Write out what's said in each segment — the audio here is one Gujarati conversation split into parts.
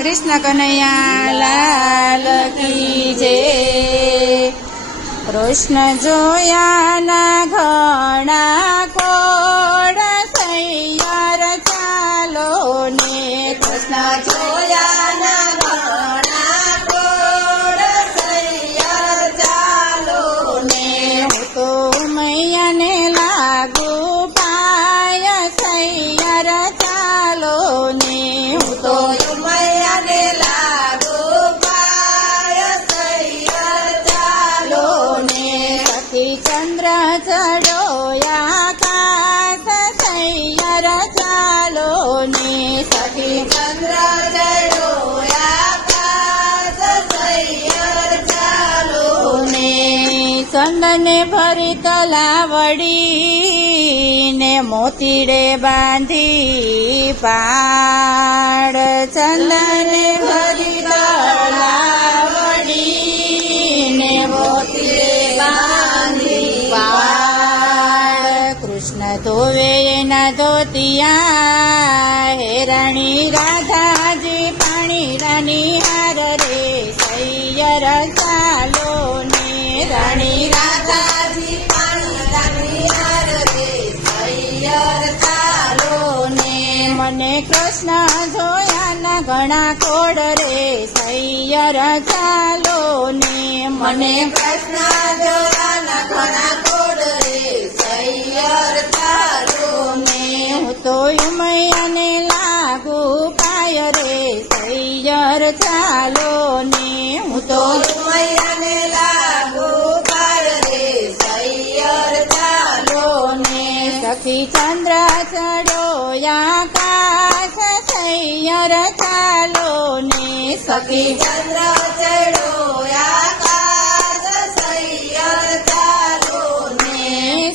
कृष्ण कन्हैया लाल की जय। कृष्ण जोया ना घणा कोड तैयार चालो ने। कृष्ण जोया ना घणा कोड तैयार चालो ने। हूँ तो मैया ने लागू पाय तैयार चालो ने। हूँ तो मैया ने लागू पाय तैयार चालो ने। सखी चंद्र चढ़ोया काश तैयार चालो ने। सखी चंद्र चढ़ोया काश तैयार चालो ने। चंदने भरी तलावड़ी ने मोतीड़े बांधी पाड़। चंदने भरी तलावड़ी ने मोतीड़े बांधी पाड़। कृष्ण धोवे एना धोतिया हे राणी राधाजी पाणी रानी हार रे सैयर चालो ने। राणी राधाजी पाणी रानी हार रे सैयर चालो ने। मने कृष्ण जोया ना घणा कोड रे सैयर चालो ने। मने कृष्ण जोया ना घणा कोड रे सैयर चालो ने। हूँ तो मैया ने लागू पाय रे सैयर चालो ने। हूँ तो मैया ने लागू पाय रे सैयर चालो ने। सखी चंद्र चढ़ोया काश सैयर चालो ने। सखी चंद्र चढ़ोया काश सैयर चालो ने।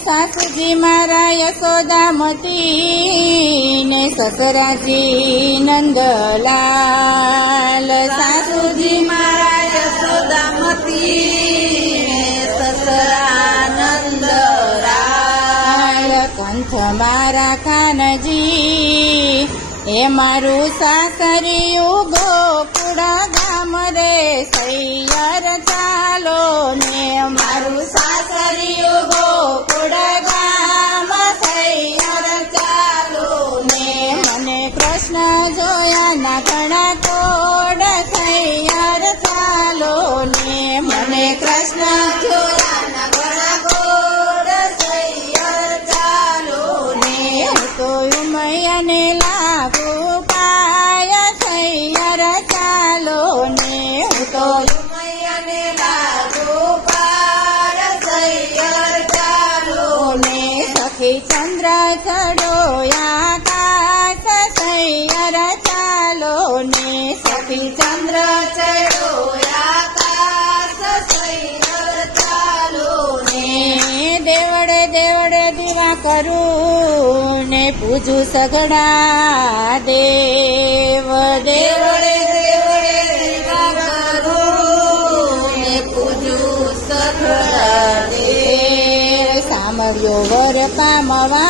सासुजी मारा यशोदामती ने ससराजी नंदलाल। सासुजी मारा यशोदामती ने ससरा नंदलाल। कंठ मारा कानजी ए मारू सासरियु गोकुळ गाम रे सैयर चालो ने। मारू सासरियु गोकुळ गाम सैयर चालो ने। मने कृष्ण जोया ना घणा कोड सैयर चालो ने। मने कृष्ण जोया ना घणा कोड सैयर चालो ने। हूँ तो मैया ने लागू पाय सैयर चालो ने। हूँ तो मैया ने लागू पाय सैयर चालो ने। सखी चंद्र चढ़ोया काश सैयर चालो ने। सखी चंद्र चढ़ोया काश सैयर चालो ने। देवड़े देवड़े दीवा करू ने पूजू सगड़ा देव। देवड़े देवड़े दीवा करू ने पूजू सगड़ा देव। सामर्यो वर पामवा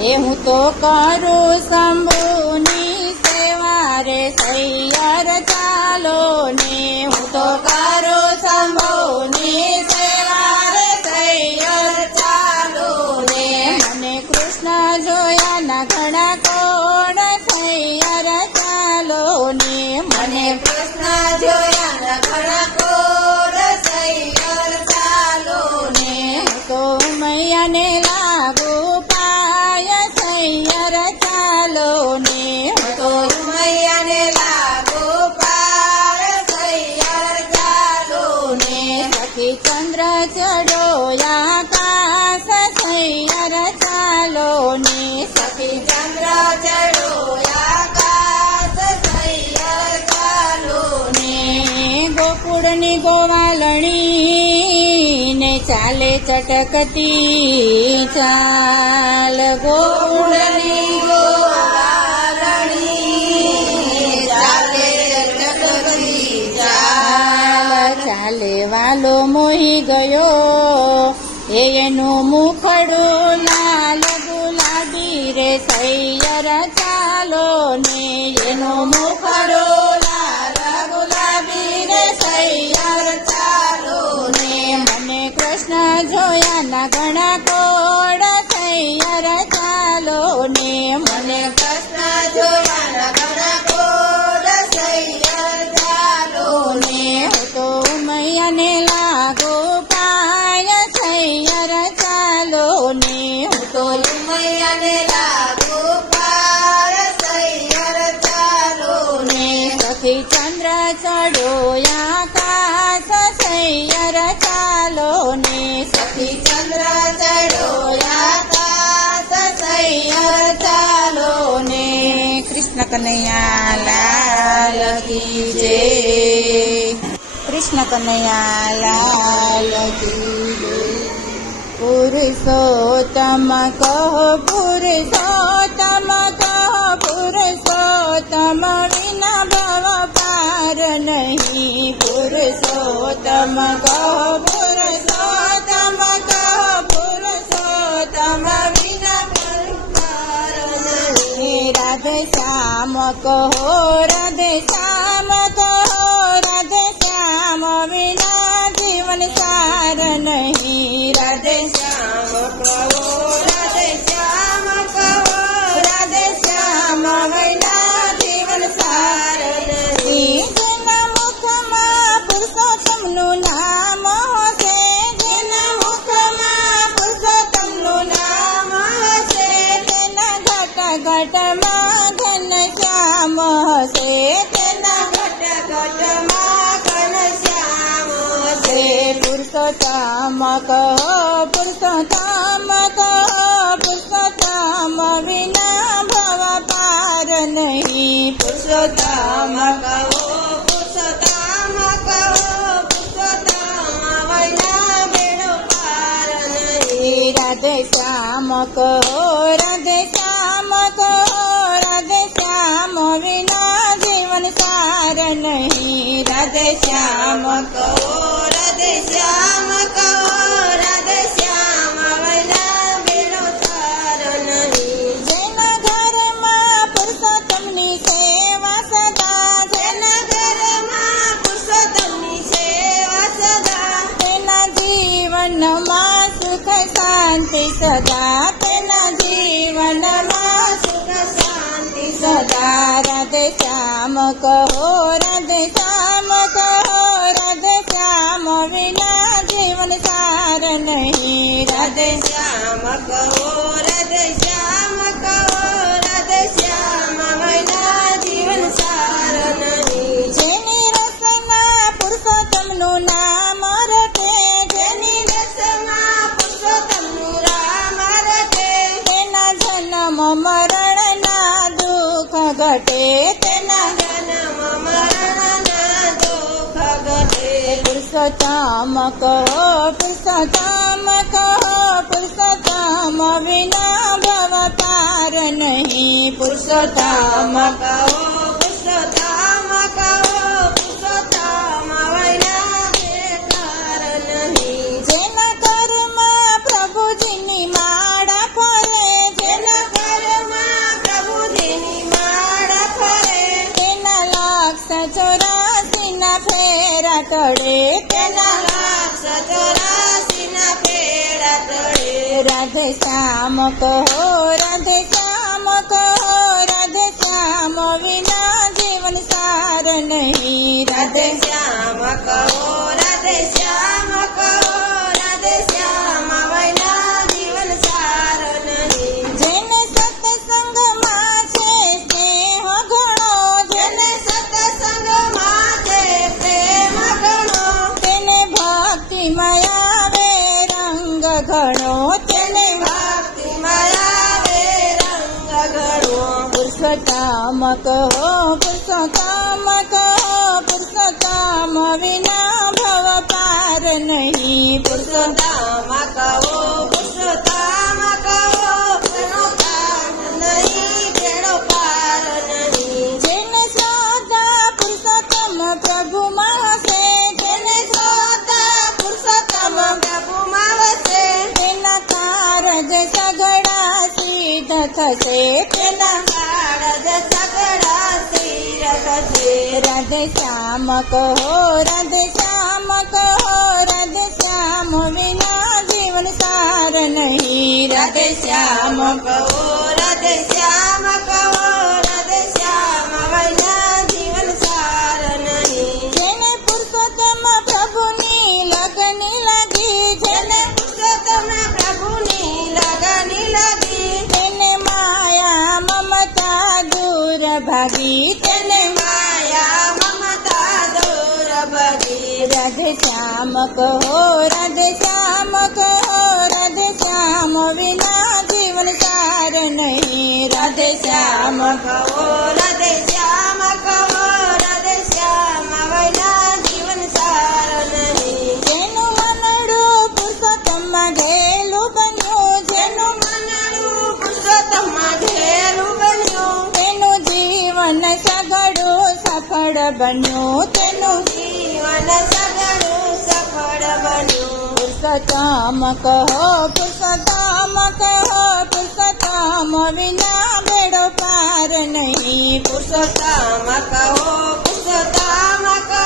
ए हूँ तो करू शंभुनी सेवा रे सैयर चालो ने। हूँ तो करू शंभुनी सेवा रे सैयर चालो ने। मने कृष्ण जोया ना घणा कोड सैयर चालो ने। मने कृष्ण जोया ना घणा कोड सैयर चालो ने। तो मैया ने लागू पाय सैयर चालो ने। तो मैया ने लागू पाय सैयर चालो ने। सखी चंद्र चढ़ोया काश सैयर चालो ने। सखी चंद्र चढ़ोया काश सैयर चालो ने। गोकुळनी गोवालणी ने चाले चटकती चाल। गोकुळनी गोवालणी चाले चटकती चाल। चाले वालो मोही गयो एનું મુખડું લાલ ગુલાબી રે સૈયર ચાલો ને એનો મુખડો સખી ચંદ્ર ચડો આકાશ સૈયર ચાલો ને સખી ચંદ્ર ચડો આકાશ સૈયર ચાલો ને કૃષ્ણ કનૈયા લાલ કી જય કૃષ્ણ કનૈયા લાલ કી જય પુરુષોત્તમ કહો પુરુષોત્તમ કહો પુરુષોત્તમ વિના ભવ પાર નહીં પુરુષોત્તમ કહો પુરુષોત્તમ કહો પુરુષોત્તમ વિના ભવ પાર નહીં રાધે શ્યામ કહો રાધે શ્યામ કહો રાધે શ્યામ વિના જીવન સાર નહીં રાધે શ્યામ કહો રાધે શ્યામ કહો રાધે શ્યામ વિના જીવન સાર નહીં જેના મુખમાં પુરુષોત્તમનું નામ હશે જેના મુખમાં પુરુષોત્તમનું નામ હશે તેના ઘટ ઘટમાં ઘન શ્યામ હશે તેના ઘટ ઘટમાં ઘન શ્યામ હશે પુરુષોત્તમ કહો પુરુષોત્તમ કહો પુરુષોત્તમ વિના ભવ પાર નહીં પુરુષોત્તમ કહો પુરુષોત્તમ કહો પુરુષોત્તમ વિના બેડો પાર નહીં રાધે શ્યામ કહો રાધે શ્યામ કહો રાધે શ્યામ વિના જીવન સાર નહીં રાધે શ્યામ કહો રાધે શ્યામ કહો રાધે શ્યામ વિના બેડો સાર નહીં જેના ઘરમાં પુરુષોત્તમની સેવા સદા જેના ઘરમાં પુરુષોત્તમની સેવા સદા તેના જીવનમાં સુખ શાંતિ સદા તેના જીવનમાં સુખ શાંતિ સદા રાધે શ્યામ કહો રાધે શ્યામ કહો રાધે શ્યામ વિના જીવન સાર નહીં રાધે શ્યામ કહો રાધે શ્યામ કહો રાધે શ્યામ વિના જીવન સાર નહીં જેની રસના પુરુષોત્તમનું નામ રટે જેની રસમાં પુરુષોત્તમનું રામ રટે તેના જન્મ મરણના દુઃખ ઘટે તેના જન્મ મરણના દુઃખ ઘટે પુરુષોત્તમ કહો પુરુષોત્તમ કહો પુરુષોત્તમ વિના ભવ પાર નહીં પુરુષોત્તમ કહો પુરુષોત્તમ કહો પુરુષોત્તમ વિના બેકાર નહીં જેના ઘરમાં પ્રભુજીની માળા ફરે જેના ઘરમાં પ્રભુજીની માળા ફરે તેના લક્ષ 84 ના ફેરા તળે તેના લક્ષ 84 ના ફેરા તળે રાધે શ્યામ કહો રાધે શ્યામ કહો રાધે શ્યામ વિના જીવન સાર નહીં રાધે શ્યામ કહો રાધે શ્યામ કહો રાધે શ્યામ વિના જીવન સાર નહીં જેને સત્સંગમાં છે સ્નેહ ઘણો જેને સત્સંગમાં છે પ્રેમ ઘણો તેને ભક્તિમય આવે રંગ ઘણો તેને ભક્તિમય આવે રંગ ઘણો પુરુષોત્તમ કહો પુરુષોત્તમ કહો પુરુષોત્તમ વિના ભવ પાર નહીં પુરુષોત્તમ કહો પુરુષોત્તમ કહો પુરુષોત્તમ નહીં બેડો પાર નહીં જેને શ્રદ્ધા પુરુષોત્તમ પ્રભુમાં હશે જેને શ્રદ્ધા પુરુષોત્તમ પ્રભુમાં હશે તેના કારજ સઘળા સિદ્ધ થશે તેના કારજ સઘળા સિદ્ધ થશે રાધે શ્યામ કહો રાધે શ્યામ કહો રાધે શ્યામ વિના જીવન સાર નહીં રાધે શ્યામ કહો રાધે શ્યામ કહો રાધે શ્યામ વિના જીવન સાર નહીં જેને પુરુષોત્તમ પ્રભુની લગની લાગી જેને પુરુષોત્તમ પ્રભુની લગની લાગી તેને માયા મમતા દૂર ભાગી તેને માયા કહો રાધે શ્યામ કહો રાધે શ્યામ વિના જીવન સાર નહીં રાધે શ્યામ કહો રાધે શ્યામ કહો રાધે શ્યામ વિના જીવન સાર નહીં જેનું મનડું પુરુષોત્તમમાં ઘેલું બન્યું જેનું મનડું પુરુષોત્તમમાં ઘેલું બન્યું તેનું જીવન સઘળું સફળ બન્યું તેનું જીવન સઘળું સફળ બન્યું પુરુષોત્તમ કહો પુરુષોત્તમ કહો પુરુષોત્તમ વિના બેડો પાર નહીં પુરુષોત્તમ કહો પુરુષોત્તમ કહો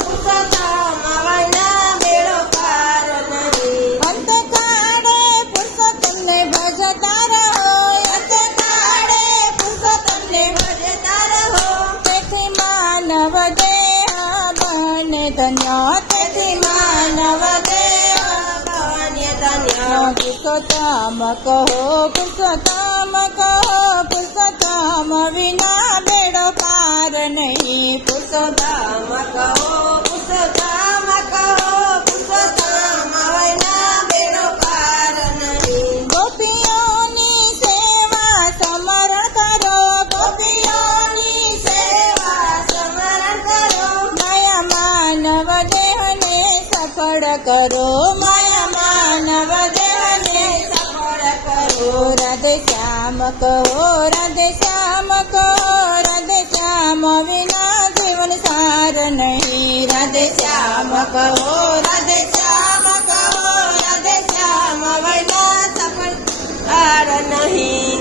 પુરુષોત્તમ વિના બેડો પાર નહીં અંતકાળે પુરુષોત્તમને ભજતા રહો અંતકાળે પુરુષોત્તમને ભજતા રહો તેથી માનવ દેહ બને ધન્ય તેથી માનવ દેહ બને ધન્ય પુરુષોત્તમ કહો પુરુષોત્તમ કહો પુરુષોત્તમ વિના બેડો પાર નહીં પુરુષોત્તમ કહો પુરુષોત્તમ કહો પુરુષોત્તમ વિના બેડો પાર નહીં ગોપીઓની સેવા સમરણ કરો ગોપીઓની સેવા સમરણ કરો માયા માનવ દેહને સફળ કરો માયા માનવ દેહને સફળ કરો રાધે શ્યામ કહો રાધે શ્યામ કહો રાધે શ્યામ વિના જીવન સાર નહીં રાધે શ્યામ કહો રાધે શ્યામ કહો રાધે શ્યામ વિના સફળ સાર નહીં